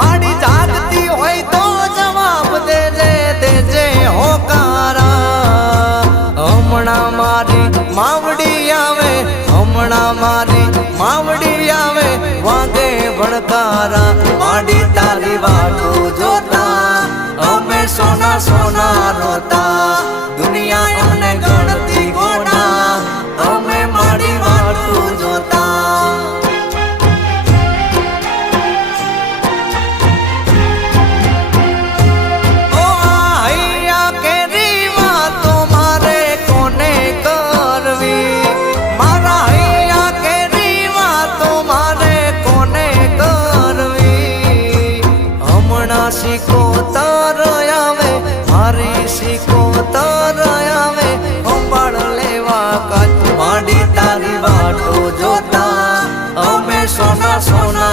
માડી જાગતી હોય તો જવાબ દેજે દેજે હોકારા. હમણાં મારી માવડી આવે, હમણાં મારી માવડી આવે વાગે ભણકારા માડી તારી વાટો જોતા, અમે સોના સોના રોતા. સિકો તારા આવે, મારી સિકો તારા આવે અંબાળ લેવા કાચ માંડી તારી વાટો જોતા, અમે સોના સોના